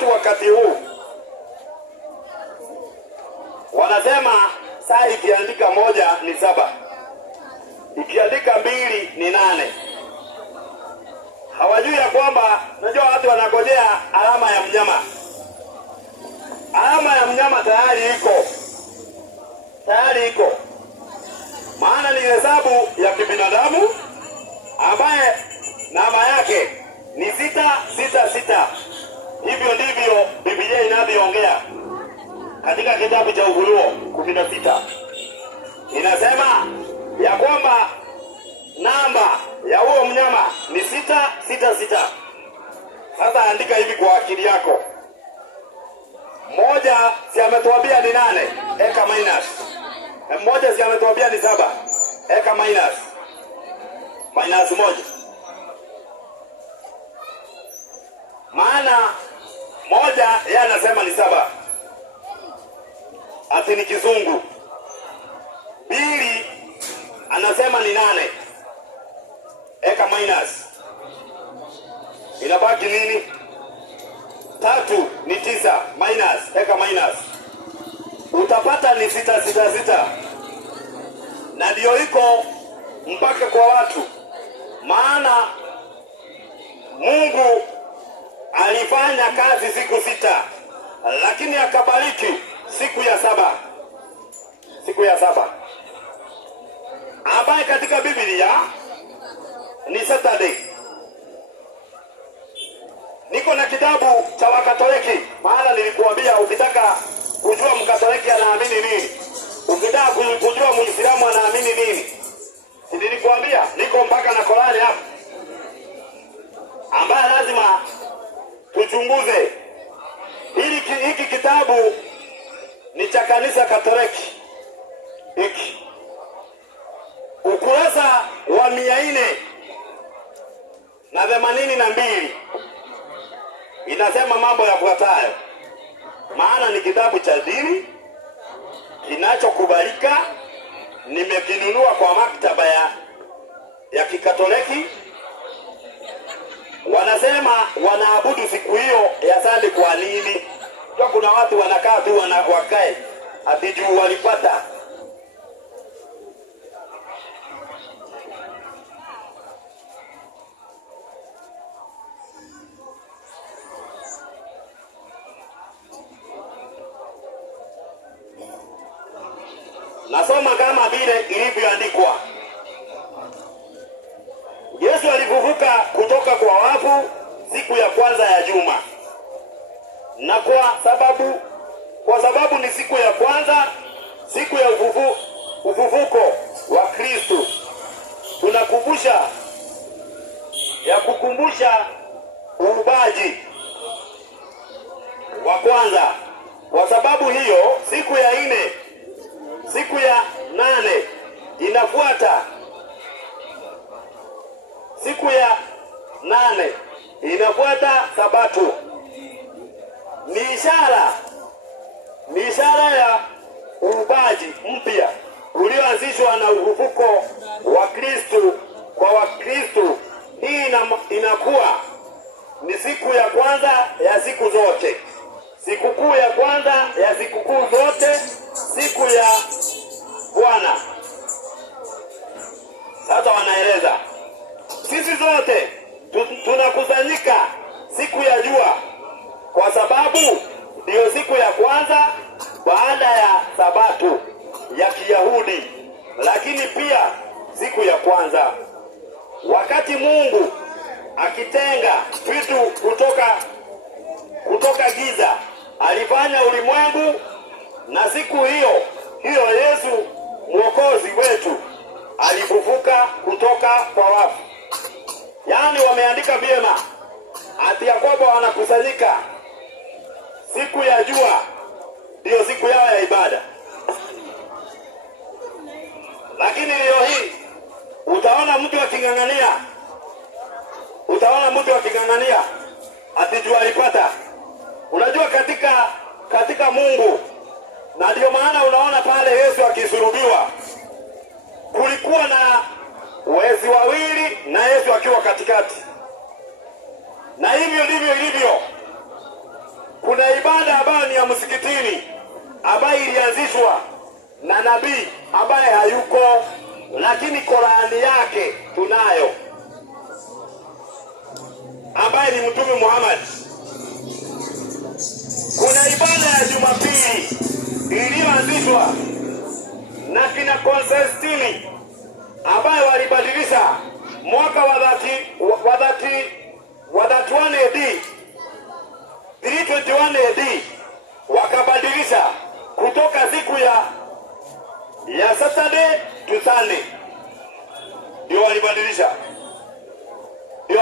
watu wakati huu wanasema saa ikiandika 1 ni 7, ikiandika 2 ni 8. Hawajui ya kwamba, najua watu wanagojea alama ya mnyama. Alama ya mnyama tayari iko. Maana ni hesabu ya kibinadamu ambaye namba yake ni 666. Hivyo ndivyo Biblia inavyoongea katika kitabu cha Ufunuo 16. Inasema ya kwamba namba ya huo mnyama ni 666. Sasa andika hivi kwa akili yako. 1 si ametuambia ni 8, eka minus. 1 si ametuambia ni 7, eka minus. Minus 1. Maana 1 yeye anasema ni 7. Ati ni kizungu. 2 anasema ni 8. Eka minus. Inabaki nini? 3 ni 9 minus, eka minus. Utapata ni 666. Na ndio iko mpaka kwa watu. Maana Mungu alifanya kazi siku 6, lakini akabariki siku ya 7. Siku ya 7 ambaye katika Biblia ni Saturday. Niko na kitabu cha Wakatoliki, maana nilikuambia ukitaka kujua Mkatoliki anaamini nini, ukitaka kujua Muislamu anaamini nini, nilikuambia niko mpaka na Korani hapa, ambaye lazima tuchunguze. Hiki kitabu ni cha kanisa Katoliki. Hiki ukurasa wa 482 inasema mambo yafuatayo. Maana ni kitabu cha dini kinachokubalika, nimekinunua kwa maktaba ya Kikatoliki. Wanasema wanaabudu siku hiyo ya Sunday. Kwa nini? Kwa kuna watu wanakaa tu wakae ati juu walipata. Nasoma kama vile ilivyoandikwa. Yesu alifufuka kutoka kwa wafu siku ya kwanza ya juma. Na kwa sababu ni siku ya kwanza, siku ya ufufuko wa Kristo, kukumbusha uumbaji wa kwanza. Kwa sababu hiyo siku ya 8 inafuata. Siku ya 8 inafuata Sabato. Ni ishara ya uumbaji mpya ulioanzishwa na ufufuko wa Kristo kwa Wakristo. Hii inakuwa ni siku ya kwanza ya siku zote. Sikukuu ya kwanza ya sikukuu zote, siku ya Bwana. Sasa wanaeleza sisi zote tunakusanyika siku ya jua, kwa sababu ndiyo siku ya kwanza baada ya Sabato ya Kiyahudi, lakini pia siku ya kwanza wakati Mungu akitenga vitu kutoka giza, alifanya ulimwengu. Na siku hiyo Yesu Mwokozi wetu alifufuka kutoka kwa wafu. Yaani wameandika vyema ati ya kwamba wanakusanyika siku ya jua, ndiyo siku yao ya ibada. Lakini leo hii utaona mtu aking'ang'ania ati jua alipata. Unajua katika Mungu, na ndio maana unaona pale Yesu akisulubiwa kulikuwa na wezi wawili na Yesu akiwa katikati. Na hivyo ndivyo ilivyo. ni ya msikitini ambayo ilianzishwa na nabii ambaye hayuko, lakini Qur'ani yake tunayo, ambaye ni Mtume Muhammad. Kuna ibada ya Jumapili iliyoanzishwa na kina Konstantini ambaye walibadilisha mwaka wa 31 AD 321 AD, wakabadilisha kutoka siku ya Saturday to Sunday. Ndio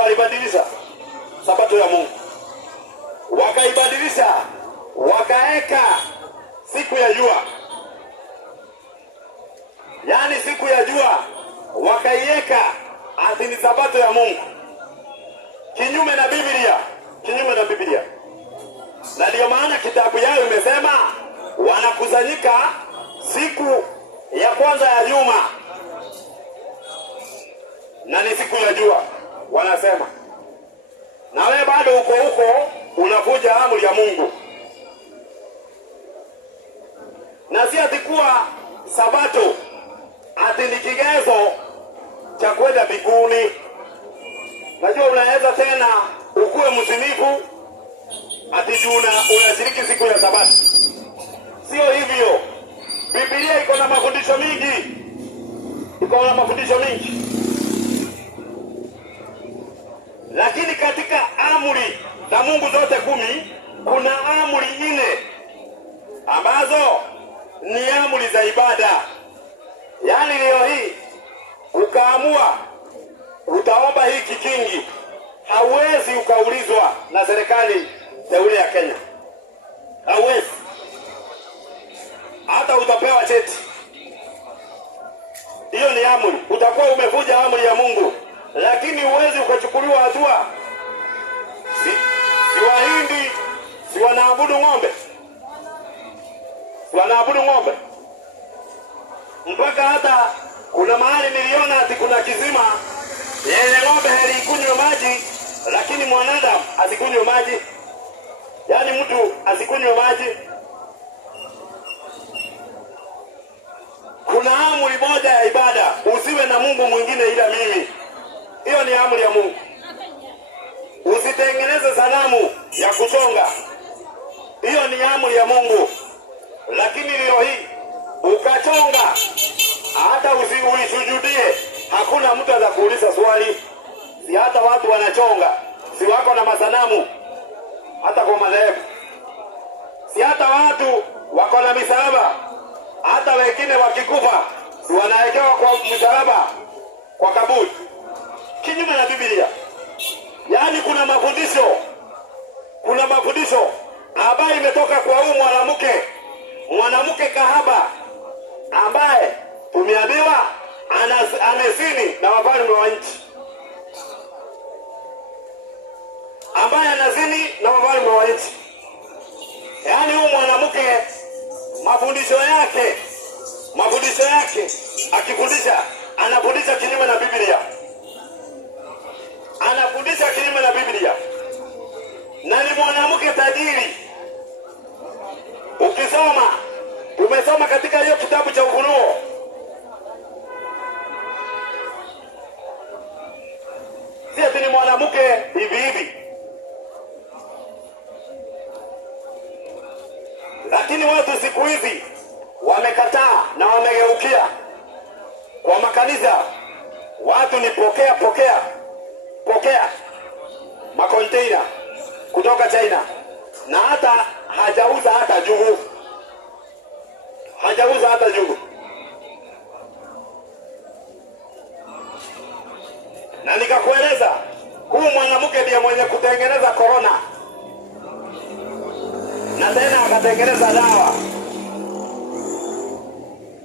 walibadilisha Sabato ya Mungu, wakaibadilisha, wakaeka siku ya jua, yaani siku ya jua wakaiweka ati ni Sabato ya Mungu, kinyume na Biblia. Na ndio maana kitabu yao imesema wanakusanyika siku ya kwanza ya juma, na ni siku ya jua wanasema. Na wewe bado huko unakuja amri ya Mungu, na si ati kuwa Sabato ati ni kigezo cha kwenda mbinguni. Najua unaweza tena ukuwe mzinifu ati unashiriki siku ya Sabato. Sio hivyo. Biblia iko na mafundisho mingi. Lakini katika amri za Mungu zote 10 kuna amri 4 ambazo ni amri za ibada. Yaani leo hii ukaamua utaomba hiki kingi, hauwezi ukaulizwa na serikali teule ya Kenya. Hauwezi. Hata utapewa cheti. Hiyo ni amri. Utakuwa umevuja amri ya Mungu, lakini huwezi ukachukuliwa hatua. Si Wahindi si wanaabudu ng'ombe. Mpaka hata kuna mahali niliona ati kuna kizima yenye ng'ombe halikunywa maji, lakini mwanadamu asikunywe maji. Yaani mtu asikunywe maji. Kuna amri moja ya ibada, usiwe na Mungu mwingine ila mimi. Hiyo ni amri ya Mungu. Usitengeneze sanamu ya kuchonga. Hiyo ni amri ya Mungu. Lakini leo hii ukachonga, hata uisujudie, hakuna mtu atakuuliza swali. Si hata watu wanachonga, si wako na masanamu hata kwa madhehebu. Si hata watu wako na misalaba, hata wengine wakikufa si wanawekewa kwa msalaba kwa kaburi, kinyume na Biblia. Yaani kuna mafundisho ambayo imetoka kwa huyu mwanamke kahaba ambaye tumeambiwa anazini na wafalme wa nchi, Yaani huyu mwanamke mafundisho yake akifundisha anafundisha kinyume na Biblia. Na ni mwanamke tajiri. Tumesoma katika hiyo kitabu cha Ufunuo. Si ati ni mwanamke hivi. Lakini watu siku hizi wamekataa na wamegeukia kwa makanisa. Watu ni pokea makonteina kutoka China, na hata hajauza hata jugu. Na nikakueleza huyu mwanamke ndiye mwenye kutengeneza corona, na tena akatengeneza dawa.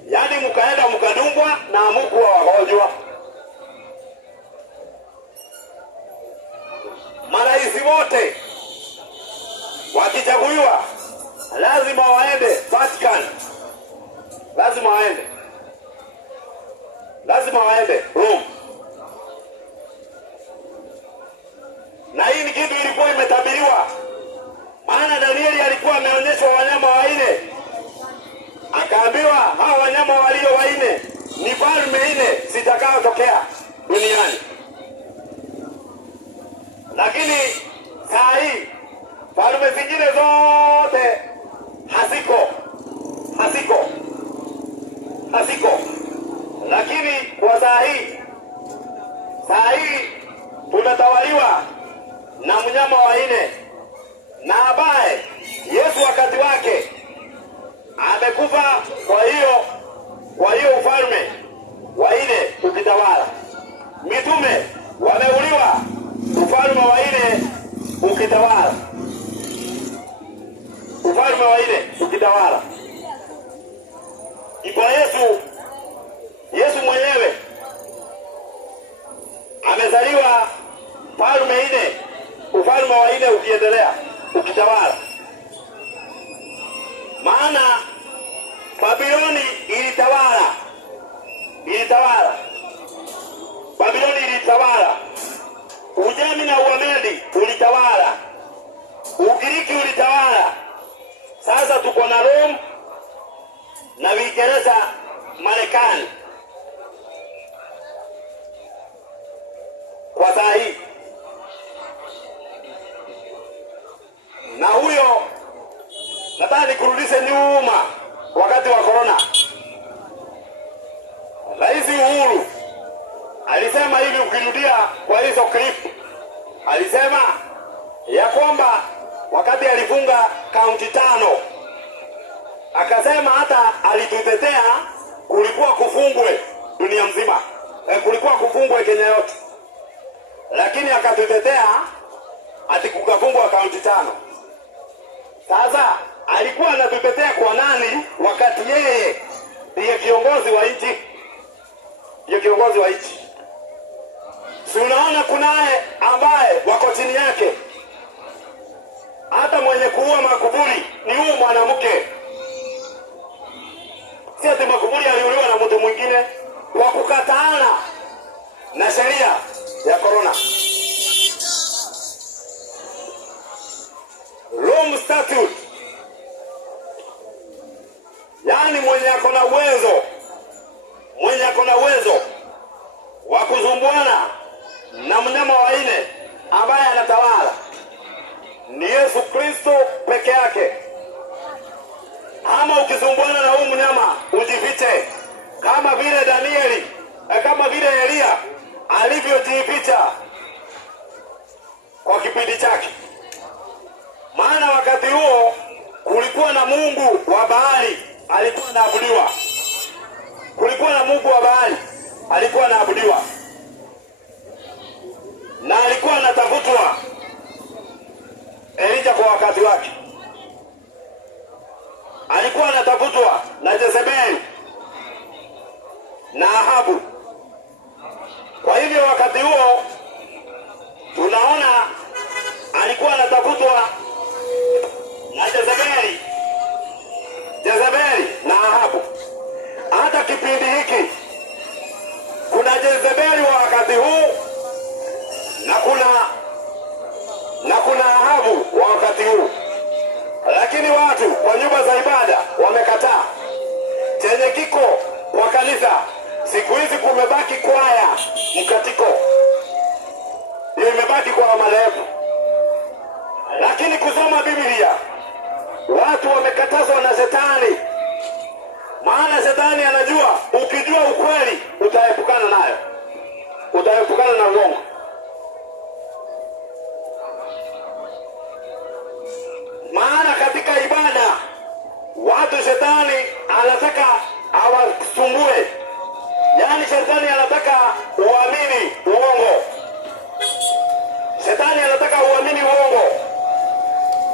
Yaani mkaenda mkadungwa na hamkuwa wagonjwa. Marais wote wakichaguliwa lazima waende Vatican. Lazima waende Rome. Na hii ni kitu ilikuwa imetabiriwa. Maana Danieli alikuwa ameonyeshwa wanyama wanne, akaambiwa hawa wanyama walio wanne ni falme nne zitakazotokea duniani. Lakini saa hii falme zingine zote haziko. Lakini kwa saa hii tunatawaliwa na mnyama wa nne, na ambaye Yesu wakati wake amekufa. Kwa hiyo ufalme wa nne ukitawala. Mitume wameuliwa, ufalme wa nne ukitawala. Ufalme wa nne ukitawala. Kwa Yesu mwenyewe amezaliwa falme nne, ufalme wa nne ukiendelea ukitawala. Maana Babiloni ilitawala. Babiloni ilitawala. Ujami na Uamedi ulitawala. Ugiriki ulitawala. Sasa tuko na Rome na Uingereza, Marekani kwa saa hii. Na huyo nataka nikurudishe nyuma wakati wa corona. Rais Uhuru alisema hivi, ukirudia kwa hizo clip, alisema ya kwamba wakati alifunga kaunti 5, akasema hata alitutetea kulikuwa kufungwe dunia mzima, kulikuwa kufungwe Kenya yote, lakini akatutetea ati kukafungwa kaunti 5. Sasa alikuwa anatutetea kwa nani wakati yeye ndiye kiongozi wa nchi? Si unaona kunaye ambaye wako chini yake? Hata mwenye kuua Makuburi ni huyu mwanamke. Si ati Makuburi aliuliwa na mtu mwingine, kwa kukataana na sheria ya corona. Rome Statute. Yaani mwenye ako na uwezo wa kuzumbuana na mnyama wa nne ambaye anatawala ni Yesu Kristo peke yake. Ama ukizumbuana na huyu mnyama ujifiche, kama vile Danieli, kama vile Elia alivyojificha kwa kipindi chake. Maana wakati huo kulikuwa na mungu wa Baali alikuwa anaabudiwa. Na alikuwa anatafutwa Elija kwa wakati wake. Alikuwa anatafutwa na Jezebeli na Ahabu. Kwa hivyo wakati huo tunaona alikuwa anatafutwa na Jezebeli na Ahabu. Hata kipindi hiki kuna Jezebeli wa wakati huu na kuna Ahabu wa wakati huu. Lakini watu kwa nyumba za ibada wamekataa. Chenye kiko kwa kanisa siku hizi kumebaki kwaya mkatiko, imebaki kwa madhehebu. Lakini kusoma Biblia watu wamekatazwa na Shetani. Maana Shetani anajua ukijua ukweli utaepukana nayo, utaepukana na uongo. Maana katika ibada watu Shetani anataka awasumbue. Yaani Shetani anataka uamini uongo. Shetani anataka uamini uongo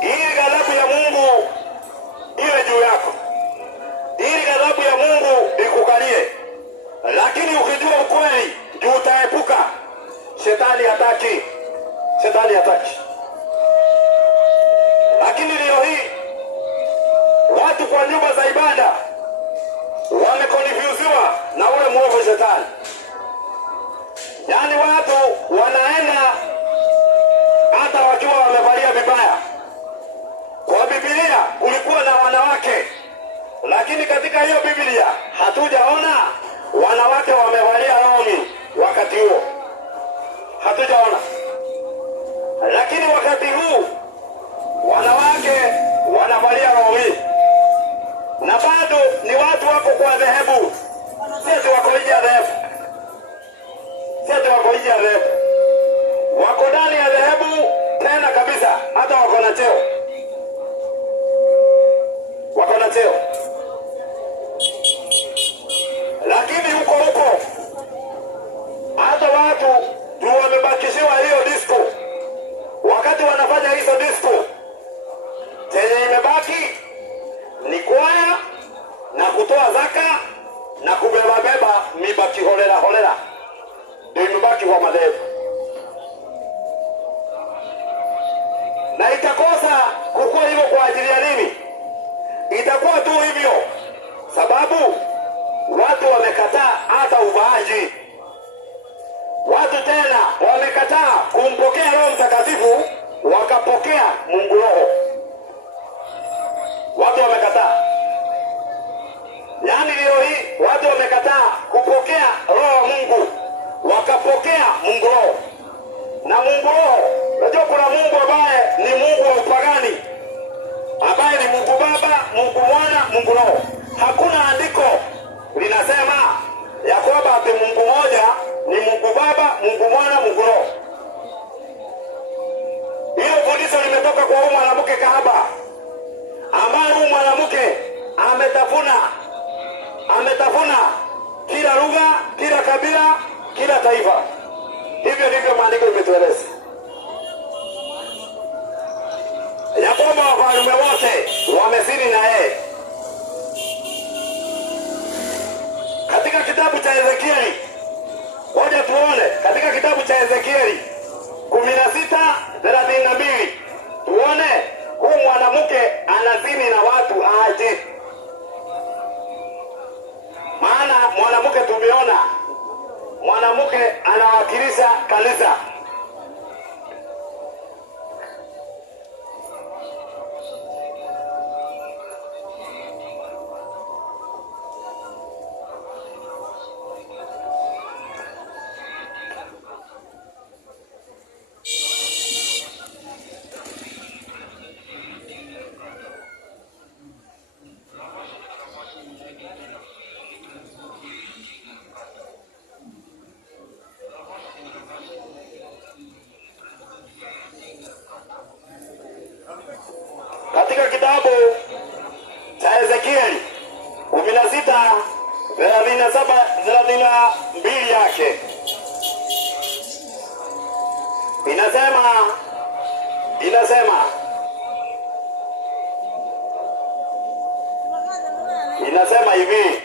ili ghadhabu ya Mungu iwe juu yako, ili ghadhabu ya Mungu ikukalie. Lakini ukijua ukweli juu utaepuka. Shetani hataki. Lakini leo hii watu kwa nyumba za ibada wamekonfuziwa na ule mwovu Shetani. Yaani watu wanaenda hata wakiwa wamevalia vibaya. Lakini katika hiyo Biblia hatujaona wanawake wamevalia longi wakati huo, hatujaona. Lakini wakati huu wanawake wanavalia longi, na bado ni watu wako kwa dhehebu, sisi wako nje ya dhehebu, sisi wako nje ya dhehebu, wako ndani ya dhehebu tena kabisa, hata wako na cheo, wako na cheo. Lakini huko hata watu tu wamebakishiwa hiyo disco. Wakati wanafanya hizo disco, chenye imebaki ni kwaya na kutoa zaka na kubeba mibaki holela, ndio imebaki kwa madhehebu. Na itakosa kukua hivyo kwa ajili ya nini? Itakuwa tu hivyo sababu watu wamekataa hata uvaaji. Watu tena wamekataa kumpokea Roho Mtakatifu, wakapokea Mungu Roho. Watu wamekataa. Yaani leo hii watu wamekataa kupokea Roho wa Mungu, wakapokea Mungu Roho. Na Mungu Roho, unajua kuna Mungu ambaye ni Mungu wa upagani, ambaye ni Mungu Baba, Mungu Mwana, Mungu Roho. Hakuna andiko linasema ya kwamba ati Mungu moja ni Mungu Baba, Mungu Mwana, Mungu Roho. Hiyo fundisho limetoka kwa huyu mwanamke kahaba, ambaye huyu mwanamke ametafuna kila lugha, kila kabila, kila taifa. Hivyo ndivyo maandiko imetueleza ya kwamba wafalme wote wamezini na yeye. Katika kitabu cha Ezekieli, ngoja tuone katika kitabu cha Ezekieli 16:32, tuone huyu mwanamke anazini na watu aje. Maana mwanamke tumeona mwanamke anawakilisha kanisa. Katika kitabu cha Ezekieli 16:37-32 yake inasema hivi: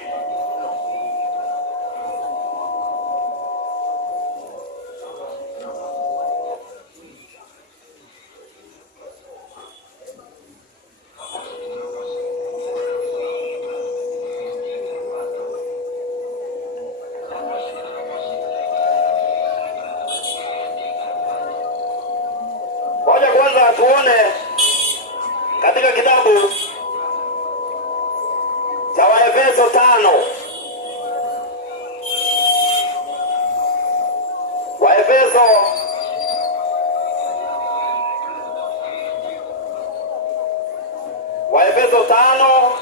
kwanza tuone katika kitabu cha Waefeso 5. Waefeso 5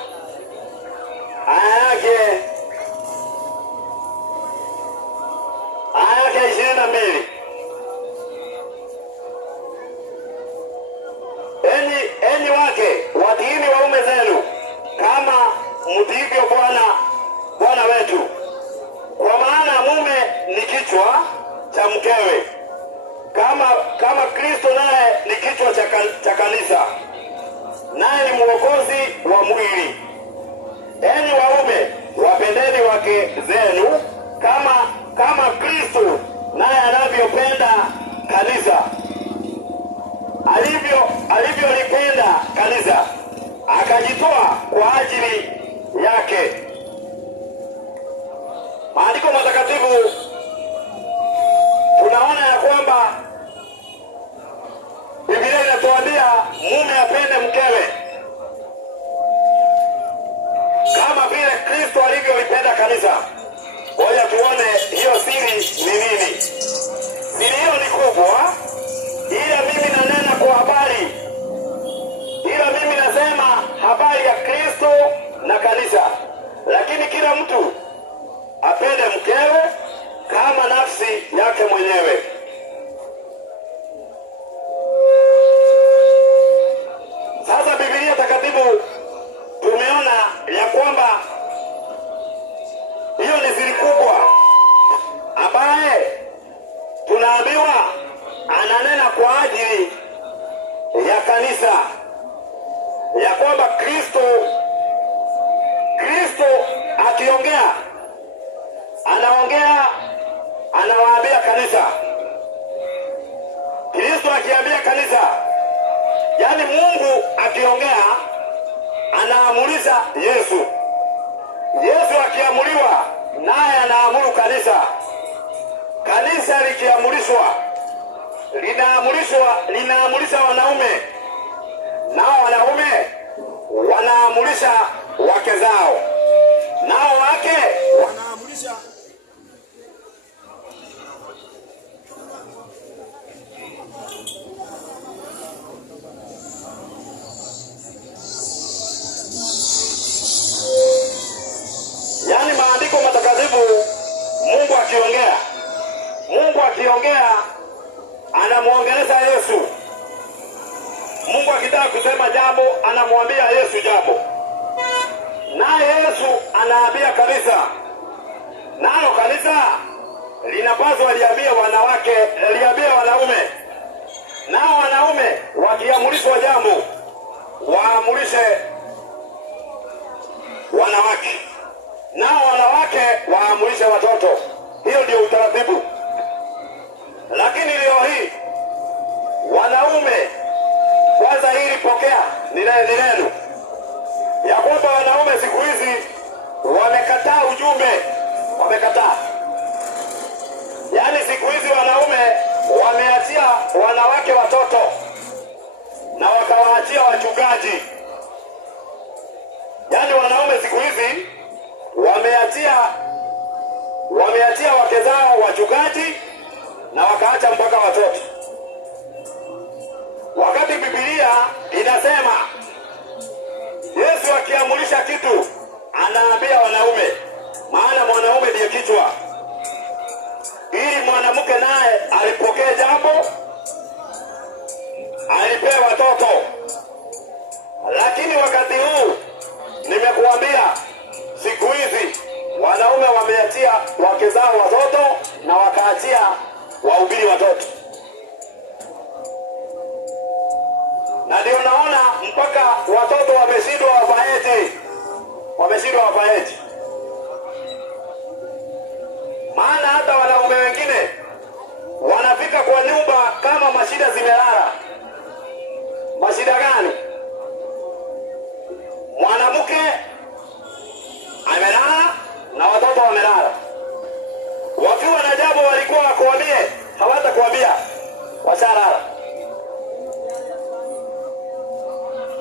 aya yake 22. Enyi wake watiini waume zenu kama mtiivyo Bwana wetu, kwa maana mume ni kichwa cha mkewe, kama Kristo naye ni kichwa cha kanisa, naye ni mwokozi wa mwili. Enyi waume wapendeni wake zenu kama Kristo naye anavyopenda kanisa, alivyolipenda kanisa akajitoa kwa ajili yake. Maandiko matakatifu tunaona ya kwamba Biblia inatuambia mume apende mkewe kama habari ya Kristo na kanisa. Lakini kila mtu apende mkewe kama nafsi yake mwenyewe. Sasa Biblia takatifu tumeona ya kwamba hiyo ni siri kubwa ambaye tunaambiwa ananena kwa ajili ya kanisa, ya kwamba Kristo akiongea anawaambia kanisa. Kristo akiambia kanisa, yaani Mungu akiongea anaamurisha Yesu. Yesu akiamuliwa naye anaamuru kanisa. Kanisa likiamurishwa linaamurisha wanaume, nao wanaume wanaamurisha wake zao, nao wake wanaamurisha yaani maandiko matakatifu. Mungu akiongea anamuongeleza Yesu. Mungu akitaka kusema jambo anamwambia Yesu jambo, naye Yesu anaambia kanisa, nalo kanisa linapaswa liambie wanawake, liambie wanaume, nao wanaume wakiamrishwa jambo waamurishe wanawake, nao wanawake waamurishe watoto. Hiyo ndio utaratibu. Lakini leo hii wanaume, kwanza hili pokea ni neno ya kwamba wanaume siku hizi wamekataa ujumbe, wamekataa. Yaani siku hizi wanaume wameachia wanawake watoto na wakawaachia wachungaji. Yaani wanaume siku hizi wameachia wake zao wachungaji na wakaacha mpaka watoto. Wakati Biblia inasema Yesu akiamurisha kitu anaambia wanaume, maana mwanaume ndiye kichwa, ili mwanamke naye alipokee jambo, alipee watoto. Lakini wakati huu nimekuambia, siku hizi wanaume wameachia wake zao watoto na wakaachia wahubiri watoto. Na ndio naona mpaka watoto wameshindwa wafaeje. Maana hata wanaume wengine wanafika kwa nyumba kama mashida zimelala. Mashida gani? Mwanamke amelala na watoto wamelala. Wakiwa na jambo walikuwa wakuambie, hawatakuambia, washalala.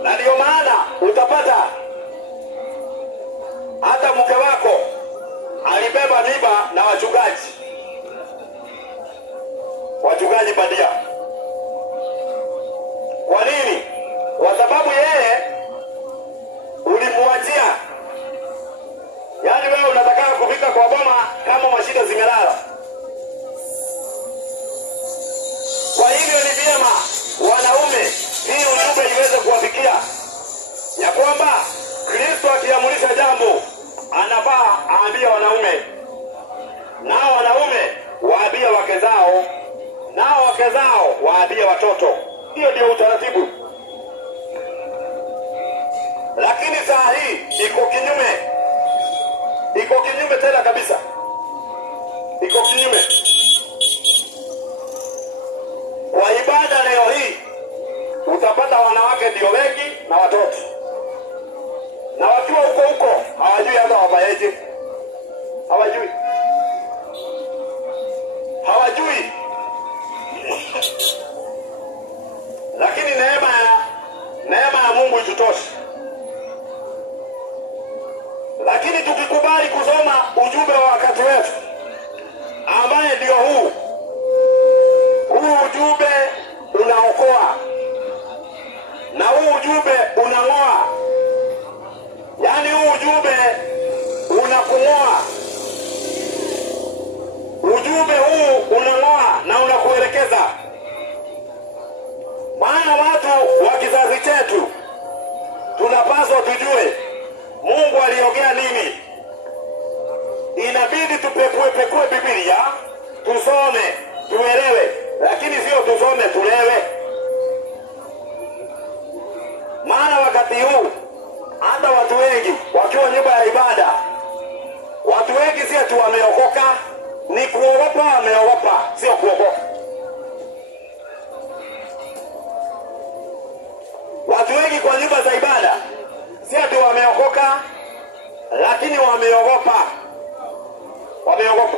Na ndio maana utapata hata mke wako alibeba mimba na wachungaji bandia. Kwa nini? Kwa sababu yeye ulimuachia. Yaani wewe unataka kufika kwa boma kama mashida zimelala. Kwa hivyo ni vyema wanaume hii ujumbe iweze kuwafikia ya kwamba Kristo akiamurisha jambo anafaa aambie wanaume, nao wanaume waambie wake zao, nao wake zao waambie watoto. Hiyo ndio utaratibu. Lakini saa hii iko kinyume tena kabisa. Iko kinyume. Kwa ibada leo hii utapata wanawake ndio wengi na watoto, na wakiwa huko hawajui hata wafaeje. Hawajui. Lakini neema ya Mungu itutoshe. Lakini tukikubali kusoma ujumbe wa wakati wetu ambaye ndio huu ujumbe unaokoa na huu ujumbe unang'oa Yaani huu ujumbe unakung'oa. Ujumbe huu unang'oa na unakuelekeza. Maana watu wa kizazi chetu tunapaswa tujue Mungu aliongea nini. Inabidi tupekue Biblia, tusome, tuelewe, lakini sio tusome tulewe. Maana wakati huu hata watu wengi wakiwa nyumba ya ibada, watu wengi si ati wameokoka, ni kuogopa wameogopa, sio kuokoka. Watu wengi kwa nyumba za ibada si ati wameokoka, lakini wameogopa. Wameogopa.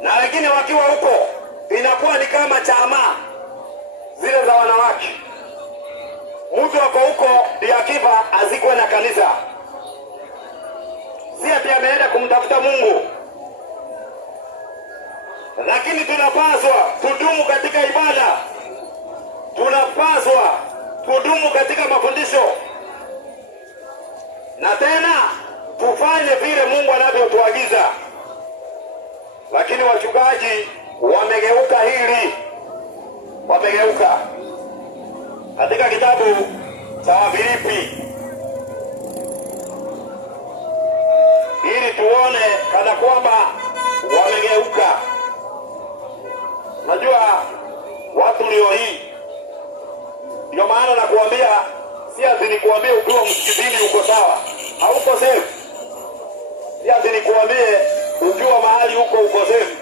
Na wengine wakiwa huko inakuwa ni kama chama zile za wanawake. Mtu wako huko ndiye akifa azikwe na kanisa. Si ati ameenda kumtafuta Mungu. Lakini tunapaswa tudumu katika ibada. Tunapaswa tudumu katika mafundisho. Na tena tufanye vile Mungu anavyotuagiza. Lakini wachungaji wamegeuka hili. Wamegeuka. Katika kitabu cha Wafilipi, ili tuone kana kwamba wamegeuka. Najua watu leo hii, ndio maana nakuambia, si ati nikuambie ukiwa msikitini uko sawa, hauko safe. Si ati nikuambie ukiwa mahali uko safe.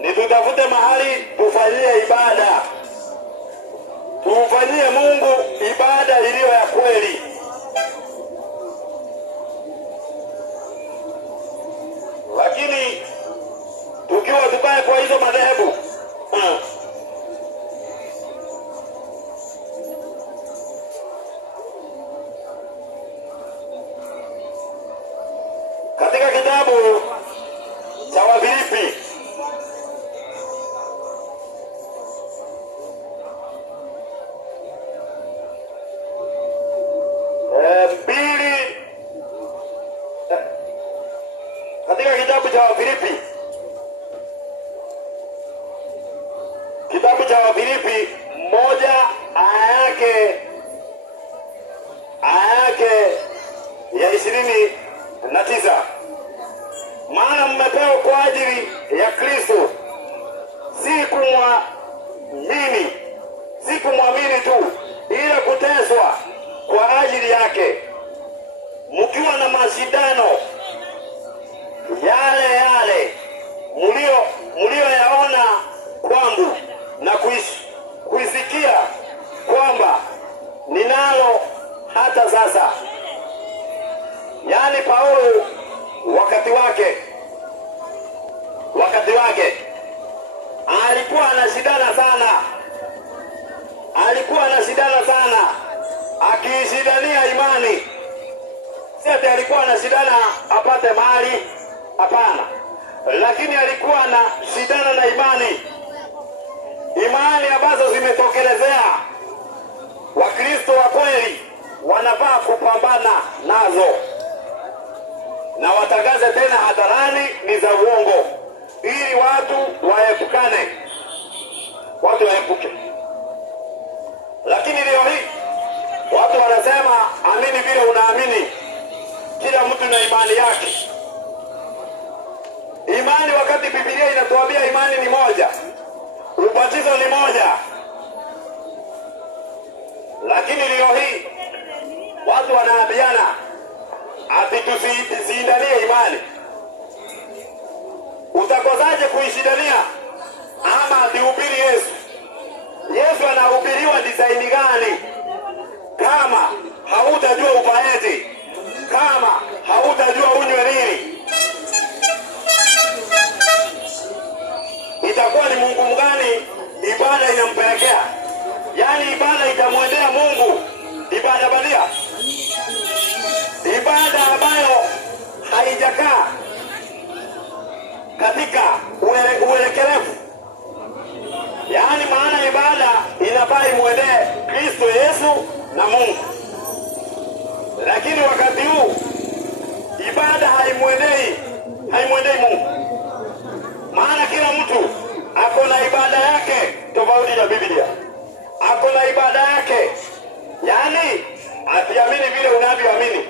Ni tutafute mahali tufanyie ibada. Tumfanyie Mungu ibada iliyo ya kweli. Lakini tukiwa tukae kwa hizo madhehebu, katika kitabu cha Wafilipi Wafilipi moja aya yake ya 29. Maana mmepewa kwa ajili ya Kristo, si kumwamini tu, ila kuteswa kwa ajili yake, mkiwa na mashindano yale mulioyaona kwangu na kuisikia kwamba ninalo hata sasa. Yaani Paulo wakati wake alikuwa anashindana sana, akiishindania imani. Si ati alikuwa anashindana apate mali, hapana, lakini alikuwa anashindana na imani ambazo zimetokelezea. Wakristo wa kweli wanafaa kupambana nazo, na watangaze tena hadharani ni za uongo, ili watu waepuke. Lakini leo hii watu wanasema amini vile unaamini. Kila mtu na imani yake. Imani, wakati Biblia inatuambia imani ni moja, ubatizo ni moja. Lakini leo hii watu wanaambiana ati tusishindanie imani. Utakosaje kuishindania? Ama atihubiri Yesu. Yesu anahubiriwa design gani kama hautajua ufaeti, kama hautajua unywe nini? Itakuwa ni Mungu mgani ibada inampelekea? Yaani ibada itamwendea Mungu, ibada badia, ibada ambayo haijakaa katika uelekelevu. Yaani maana ibada inafaa imwendee Kristo Yesu na Mungu. Lakini wakati huu ibada haimwendei Mungu. Maana kila mtu ako na ibada yake tofauti na Biblia. Ako na ibada yake. Yaani atiamini vile unavyoamini.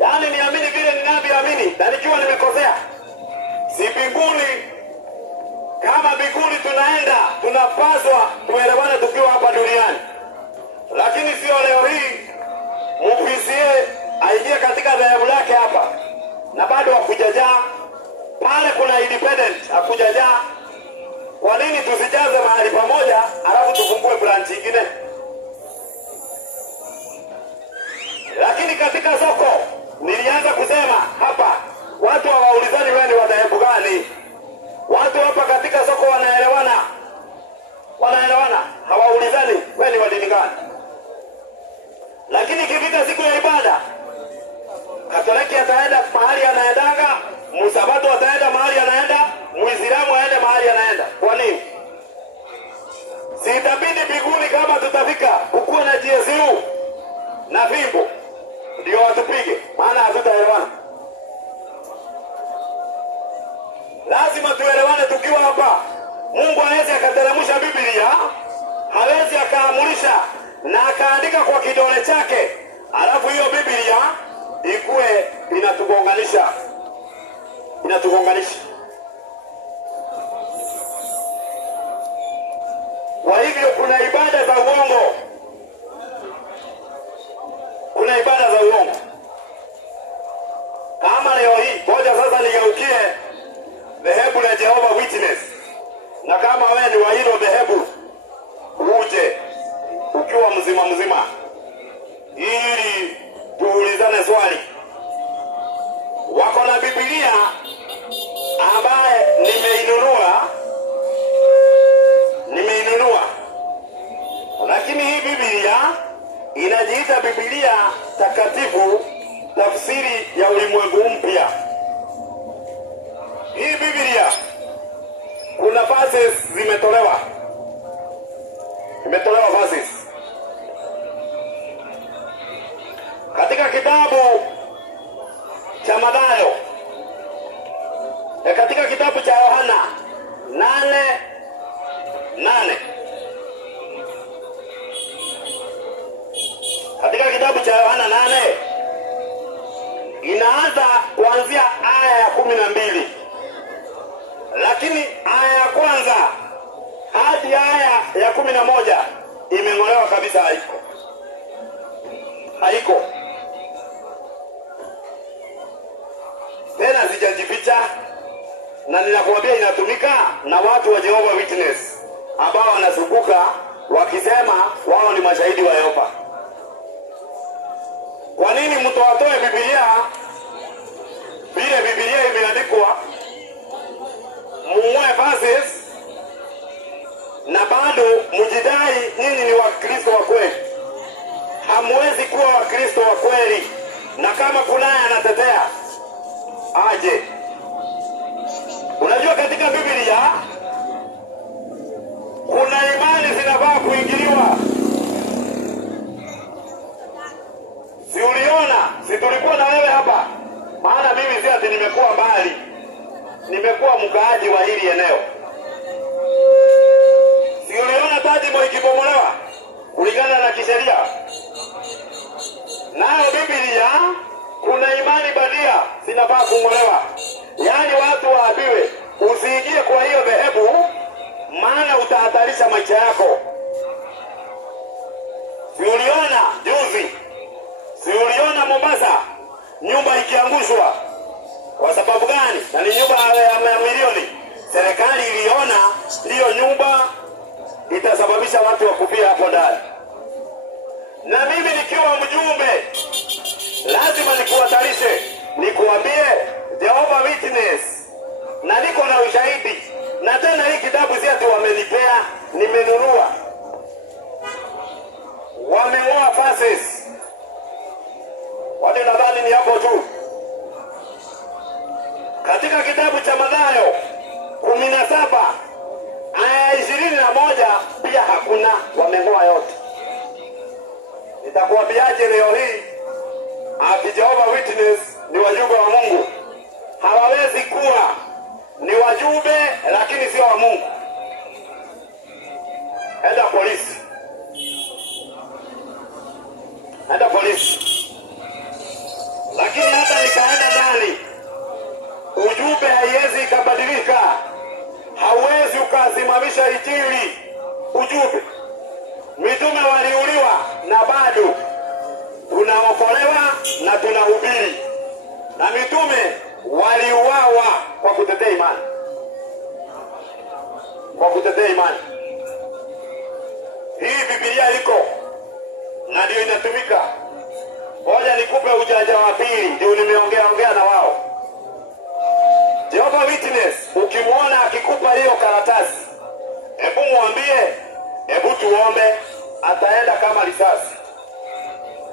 Yaani niamini vile ninavyoamini na nikiwa nimekosea. Si mbinguni. Kama mbinguni tunaenda, tunapaswa tuelewane tukiwa hapa duniani. Lakini sio leo hii mfisie aingie katika dhehebu lake hapa na bado hakujajaa. Pale kuna independent hakujajaa. Kwa nini tusijaze mahali pamoja alafu tufungue branch nyingine? Lakini katika soko nilianza kusema hapa watu hawaulizani wewe ni wa dhehebu gani. Watu hapa katika soko wanaelewana. Hawaulizani wewe ni wa dini gani. Lakini ikifika siku ya ibada, Katoliki ataenda mahali anaendanga, Msabato ataenda mahali anaenda, Muislamu aende mahali anaenda. Kwa nini? Si itabidi mbinguni kama tutafika kukuwa na GSU na fimbo ndio watupige, maana hatutaelewana. Lazima tuelewane tukiwa hapa. Mungu hawezi akateremsha Biblia, hawezi akaamurisha na akaandika kwa kidole chake, alafu hiyo Biblia ikuwe inatugonganisha. Kwa hivyo kuna ibada za uongo. Kama leo hii, ngoja sasa nigeukie dhehebu la Jehovah Witness. Na kama wewe ni wa hilo dhehebu, uje ukiwa mzima ili tuulizane swali. Wako na Biblia ambaye nimeinunua. Lakini hii Biblia inajiita Biblia takatifu, tafsiri ya ulimwengu mpya. Hii Biblia kuna verses zimetolewa verses. Katika kitabu cha Mathayo, katika kitabu cha Yohana 8:8, katika kitabu cha Yohana 8 inaanza kuanzia aya ya 12, lakini aya ya kwanza hadi aya ya 11 imeng'olewa kabisa, haiko tena, zijajificha. Na ninakuambia inatumika na watu wa Jehovah Witness ambao wanazunguka wakisema wao ni mashahidi wa Yehova. Kwa nini mtu atoe Biblia vile Biblia imeandikwa, muue verses na bado mjidai nini ni Wakristo wa kweli? Hamwezi kuwa Wakristo wa kweli. Na kama kunaye anatetea aje. Unajua katika Biblia kuna imani zinafaa kuingiliwa. Si uliona? Si tulikuwa na wewe hapa? Maana mimi si ati nimekuwa mbali. Nimekuwa mkaaji wa hili eneo. Si uliona Tajimo ikibomolewa kulingana na kisheria? Nayo Biblia kuna imani bandia zinafaa kung'olewa. Yaani watu waambiwe usiingie kwa hiyo dhehebu, maana utahatarisha maisha yako. Si uliona juzi? Si uliona Mombasa nyumba ikiangushwa? Kwa sababu gani? Na ni nyumba ya milioni. Serikali iliona hiyo nyumba itasababisha watu wakufia hapo ndani. Na mimi nikiwa mjumbe lazima nikuhatarishe, nikuambie Jehovah Witness, na niko na ushahidi. Na tena hii kitabu si ati wamenipea, nimenunua. Wameng'oa verses. Wale nadhani ni hapo tu. Katika kitabu cha Mathayo 17 aya 21 pia hakuna, wameng'oa yote. Nitakuambiaje leo hii ati Jehovah Witness ni wajumbe wa Mungu? Hawawezi kuwa ni wajumbe lakini sio wa Mungu. Enda polisi. Enda polisi. Lakini hata nikaenda ndani, ujumbe haiwezi ikabadilika. Hauwezi ukasimamisha Injili. Ujumbe, mitume waliuliwa na bado tunaokolewa na tunahubiri, na mitume waliuawa kwa kutetea imani, kwa kutetea imani. Hii Biblia iko na ndio inatumika. Ngoja nikupe ujanja wa pili, ndio nimeongea na wao. Jehovah Witness, ukimwona akikupa hiyo karatasi, hebu mwambie, hebu tuombe, ataenda kama risasi.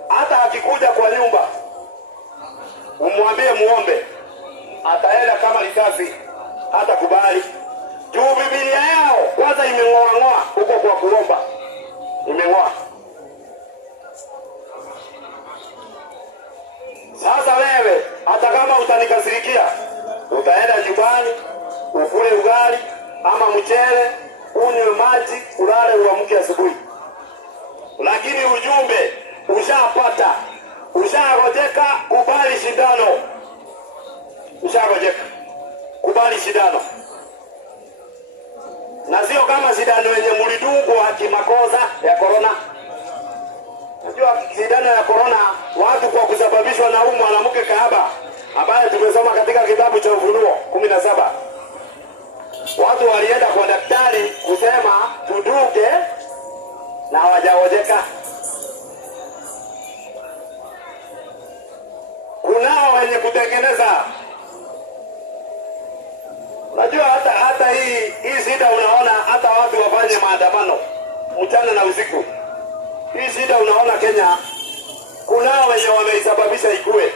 Hata akikuja kwa nyumba, umwambie muombe, ataenda kama risasi, hata kubali. Juu Biblia yao kwanza imeng'oa huko kwa kuomba. Imeng'oa. Sasa wewe, hata kama utanikasirikia, utaenda nyumbani, ukule ugali ama mchele, unywe maji, ulale uamke asubuhi. Lakini ujumbe ushapata, ushagojeka, kubali shindano. Ushagojeka, kubali shindano. Na sio kama shindano yenye mlidungwa kimakosa ya corona. Unajua shindano ya corona watu kwa kusababishwa na huyu mwanamke kahaba ambaye tumesoma katika kitabu cha Ufunuo 17. Watu walienda kwa daktari kusema tudunge na hawajawojeka. Kunao wenye kutengeneza. Unajua hata hii shida unaona hata watu wafanye maandamano mchana na usiku. Hii shida unaona Kenya, kunao wenye wameisababisha ikue.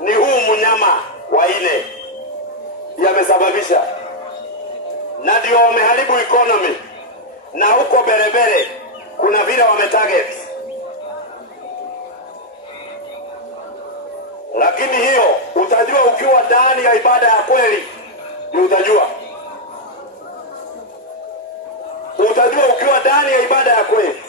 Ni huu mnyama wa ile yamesababisha. Na ndio wameharibu economy. Na huko berebere kuna vile wametarget. Lakini hiyo utajua ukiwa ndani ya ibada ya kweli. Ndio utajua. Utajua ukiwa ndani ya ibada ya kweli.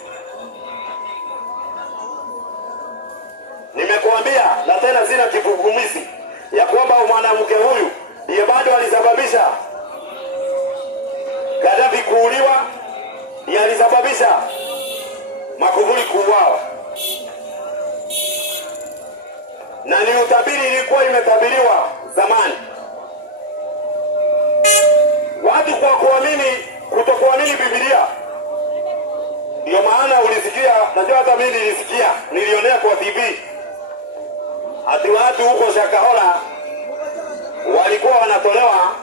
Nimekuambia na tena sina kigugumizi ya kwamba mwanamke huyu ndiye bado alisababisha Gaddafi kuuliwa, ndiye alisababisha Magufuli kuuawa. Na ni utabiri ilikuwa imetabiriwa zamani. Watu kwa kutokuamini Biblia. Ndio maana ulisikia, najua hata mimi nilisikia, nilionea kwa TV. Hadi watu huko Shakahola walikuwa wanatolewa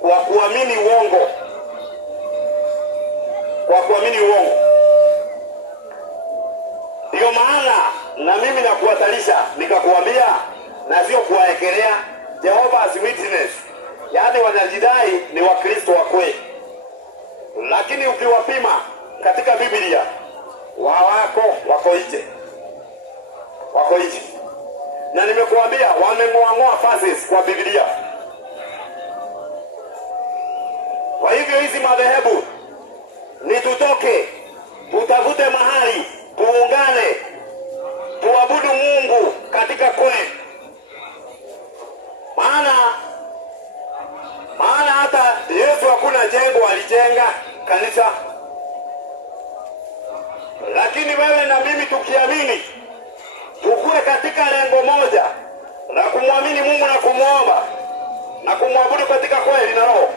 kwa kuamini uongo. Kwa kuamini uongo. Ndio maana na mimi nakuwatalisha nikakuambia na sio kuwaekelea Jehovah's Witness. Yaani wanajidai ni Wakristo wa kweli. Lakini ukiwapima katika Biblia wako nje. Wako nje. Na nimekuambia wameng'oa verses kwa Biblia. Kwa hivyo hizi madhehebu ni tutoke, tutafute mahali, tuungane, tuabudu Mungu katika kweli. Maana hata Yesu hakuna jengo alijenga kanisa. Lakini wewe na mimi tukiamini, tukue katika lengo moja na kumwamini Mungu na kumuomba na kumwabudu katika kweli na roho.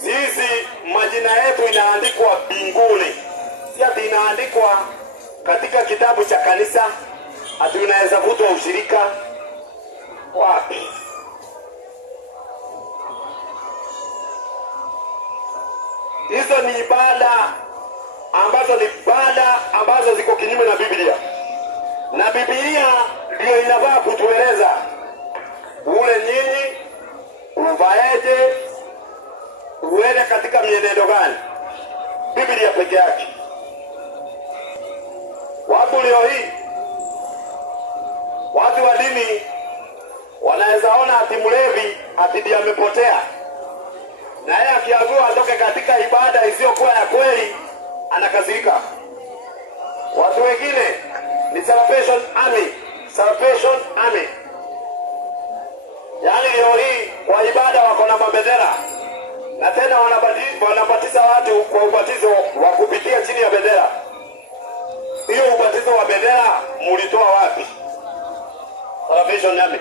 Sisi majina yetu inaandikwa mbinguni. Si ati inaandikwa katika kitabu cha kanisa, ati unaweza kutwa ushirika. Wapi? Hizo ni ibada ambazo ziko kinyume na Biblia. Na Biblia ndio inafaa kutueleza ule nyinyi uvaeje, uende katika mienendo gani. Biblia peke yake. Watu leo hii, watu wa dini wanaweza ona ati mlevi ati ndiye amepotea, na yeye akiambiwa atoke katika ibada isiyokuwa ya kweli anakasirika. Watu wengine ni Salvation Army. Yaani leo hii kwa ibada wako na mabendera, na tena wanabatiza watu kwa ubatizo wa kupitia chini ya bendera. Hiyo ubatizo wa bendera mulitoa wapi? Salvation Army.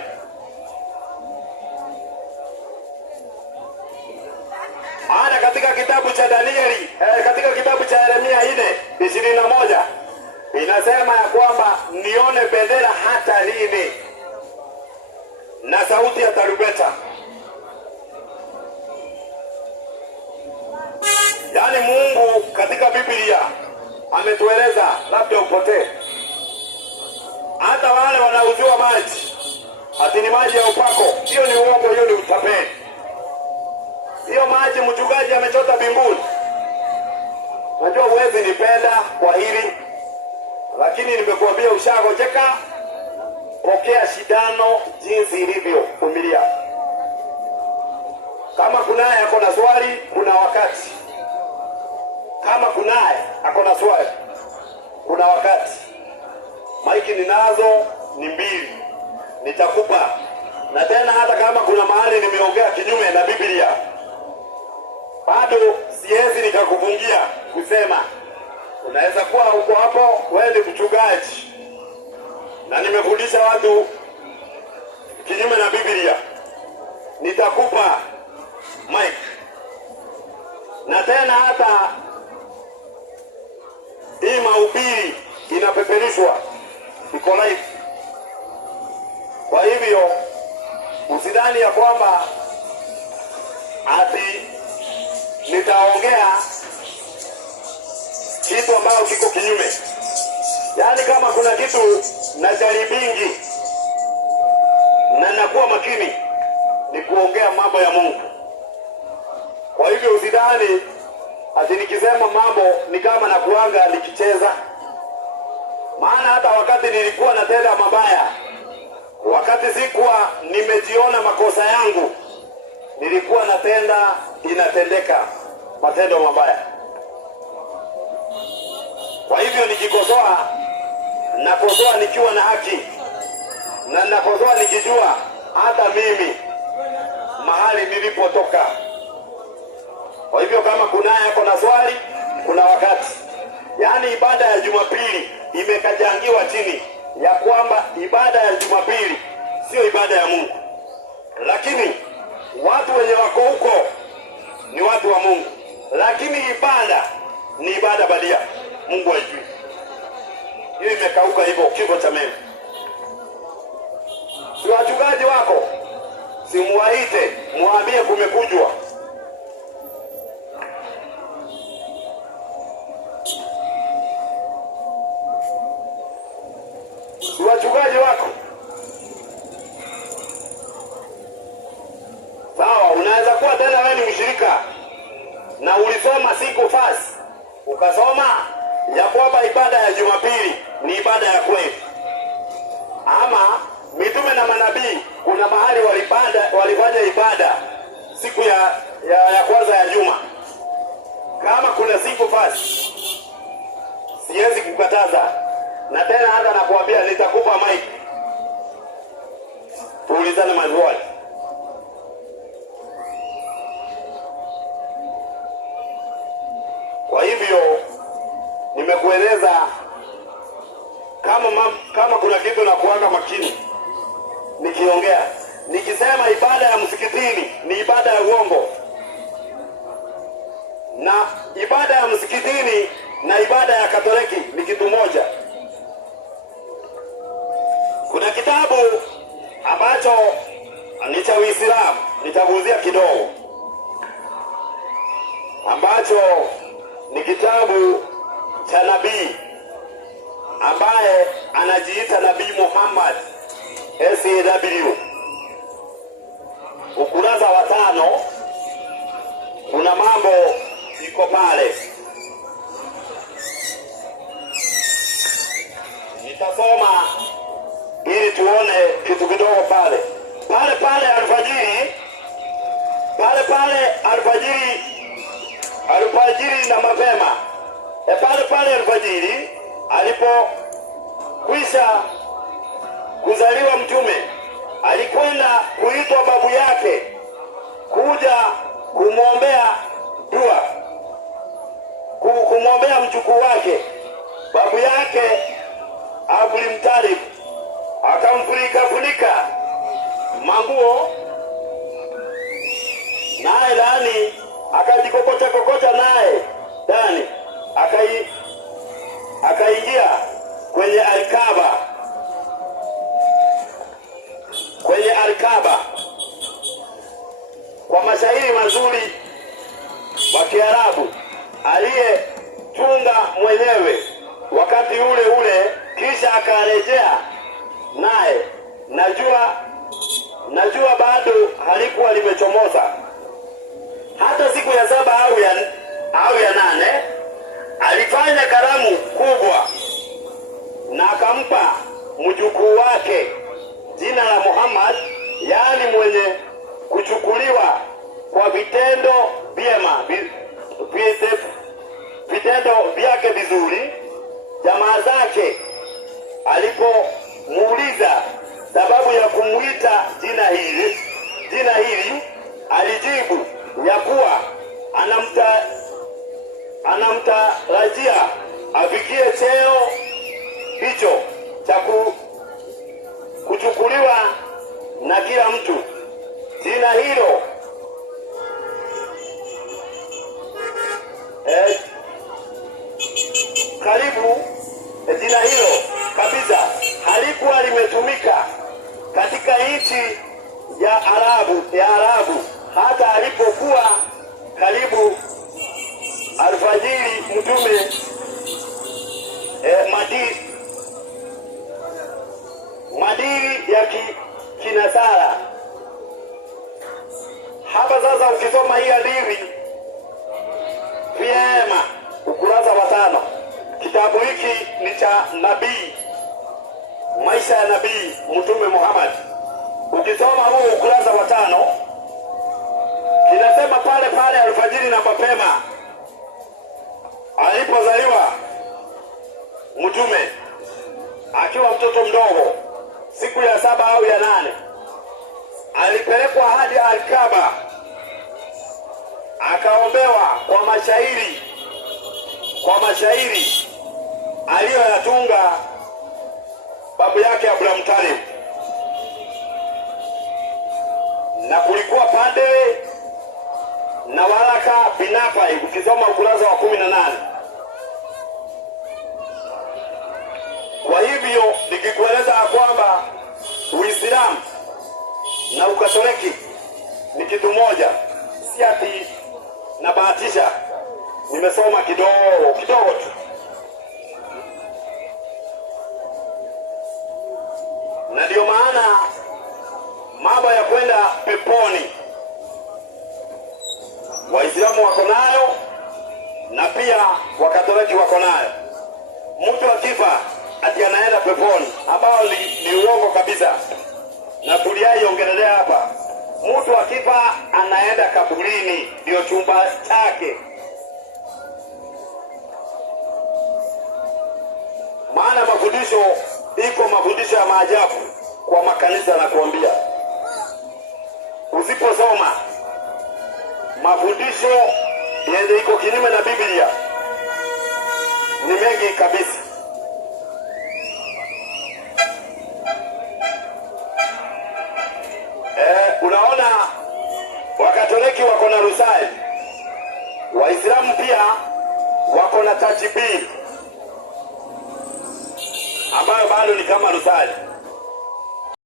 Ana katika kitabu cha Danieli, katika kitabu cha Yeremia 4:21 inasema ya kwamba nione bendera hata lini na sauti ya tarumbeta. Yaani Mungu katika Biblia ametueleza labda upotee. Hata wale wanaujua maji ati ni maji ya upako, hiyo ni uongo, hiyo ni utapeli. Hiyo maji mchungaji amechota mbinguni. Najua huwezi nipenda kwa hili, lakini nimekuambia ushagojeka, pokea shindano jinsi ilivyo, vumilia. Kama kunaye ako na swali, kuna wakati. Kama kunaye ako na swali, kuna wakati. Maiki ninazo ni 2, nitakupa. Na tena hata kama kuna mahali nimeongea kinyume na Biblia, bado siwezi nikakufungia kusema. Unaweza kuwa uko hapo wewe ni mchungaji na nimefundisha watu kinyume na Biblia, nitakupa mic. Na tena hata hii mahubiri inapeperishwa, iko live. Kwa hivyo usidhani ya kwamba ati nitaongea kitu ambacho kiko kinyume. Yaani kama kuna kitu na jaribingi na nakuwa makini ni kuongea mambo ya Mungu. Kwa hivyo usidhani ati nikisema mambo ni kama nakuanga nikicheza. Maana hata wakati nilikuwa natenda mabaya, wakati sikuwa nimejiona makosa yangu, nilikuwa natenda inatendeka matendo mabaya. Kwa hivyo nikikosoa, nakosoa nikiwa na haki, na nakosoa nikijua hata mimi mahali nilipotoka. Kwa hivyo kama kunaye yako na swali, kuna wakati. Yaani ibada ya Jumapili imekajangiwa chini ya kwamba ibada ya Jumapili sio ibada ya Mungu. Lakini watu wenye wako huko ni watu wa Mungu. Lakini ibada ni ibada badia. Mungu hajui. Hiyo imekauka hivyo kifo cha mema. Si wachungaji wako, simuwaite, muambie kumekujwa. Si wachungaji wako. Sawa, unaweza kuwa tena wewe ni mshirika na ulisoma siku fast, ukasoma ya kwamba ibada ya Jumapili ni ibada ya kweli. Ama mitume na manabii kuna mahali walifanya ibada siku ya kwanza ya juma. Kama kuna siku fast, siwezi kukataza. Na tena hata nakuambia nitakupa mic, tuulizane maswali. Kwa hivyo nimekueleza kama kuna kitu na kuanga makini nikiongea. Nikisema ibada ya msikitini ni ibada ya uongo, na ibada ya msikitini na ibada ya Katoliki ni kitu moja. Kuna kitabu ambacho ni cha Uislamu, nitaguzia kidogo, ambacho ni kitabu cha nabii ambaye anajiita Nabii Muhammad SAW. Ukurasa wa 5 kuna mambo iko pale. kitu kidogo pale alfajiri na mapema. Pale alfajiri alipokwisha kuzaliwa mtume, alikwenda kuitwa babu yake kuja kumwombea dua, kumwombea mjukuu wake. Babu yake Abdulmuttalib akamfunika manguo, naye ndani akajikokota naye ndani, akaingia kwenye Alkaba kwa mashairi mazuri wa Kiarabu aliyetunga mwenyewe wakati ule. Kisha akarejea naye, najua bado halikuwa limechomoza. Hata siku ya 7 au ya 8 alifanya karamu kubwa na akampa mjukuu wake jina la Muhammad, yaani mwenye kuchukuliwa kwa vitendo vyema, vitendo vyake vizuri. Jamaa zake alipomuuliza sababu ya kumuita jina hili alijibu ya kuwa anamtarajia afikie cheo hicho cha kuchukuliwa na kila mtu. Jina hilo jina hilo kabisa halikuwa limetumika katika nchi ya Arabu hata alipokuwa karibu alfajiri mtume madiri ya kinasara. Hapa sasa ukisoma hii hadithi vyema ukurasa wa 5, kitabu hiki ni cha nabii, maisha ya nabii mtume Muhammad. Ukisoma huu ukurasa wa 5 kinasema pale alfajiri na mapema alipozaliwa mtume akiwa mtoto mdogo, siku ya 7 au ya 8 alipelekwa hadi Alkaba akaombewa kwa mashairi aliyoyatunga babu yake Abdulmuttalib, na kulikuwa pande na waraka binafai. Ukisoma ukurasa wa 18. Kwa hivyo nikikueleza kwamba Uislamu na Ukatoliki ni kitu moja, si ati nabahatisha, nimesoma kidogo tu. Na ndio maana mambo ya kwenda peponi Waislamu wako nayo na pia Wakatoliki wako nayo. Mtu akifa ati anaenda peponi, ambao ni uongo kabisa, na tuliaiongelea hapa. Mtu akifa anaenda kaburini, ndio chumba chake. Maana mafundisho ya maajabu kwa makanisa, na kuambia usiposoma mafundisho yenye iko kinyume na Biblia ni mengi kabisa. Unaona, Wakatoliki wako na rusali, Waislamu pia wako na tajibiri ambayo bado ni kama rusali.